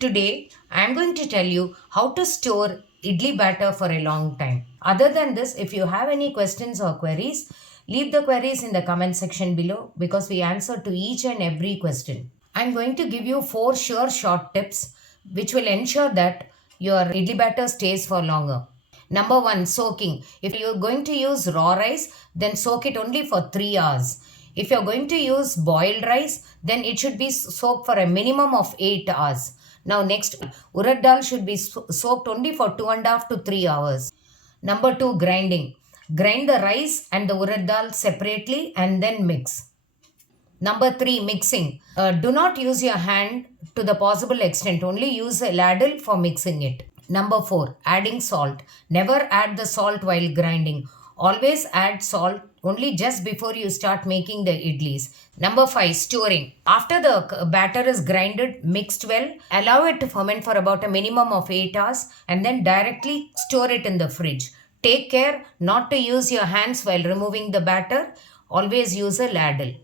Today, I am going to tell you how to store idli batter for a long time. Other than this, if you have any questions or queries, leave the queries in the comment section below because we answer to each and every question. I am going to give you 4 short tips which will ensure that your idli batter stays for longer. Number 1, soaking. If you're going to use raw rice, then soak it only for 3 hours. If you're going to use boiled rice, then it should be soaked for a minimum of 8 hours. Now next, urad dal should be soaked only for 2.5 to 3 hours. Number 2, grinding. Grind the rice and the urad dal separately and then mix. Number 3, mixing. Do not use your hand to the possible extent. Only use a ladle for mixing it. Number 4, adding salt. Never add the salt while grinding. Always add salt only just before you start making the idlis. Number 5, storing. After the batter is grinded, mixed well, allow it to ferment for about a minimum of 8 hours and then directly store it in the fridge. Take care not to use your hands while removing the batter. Always use a ladle.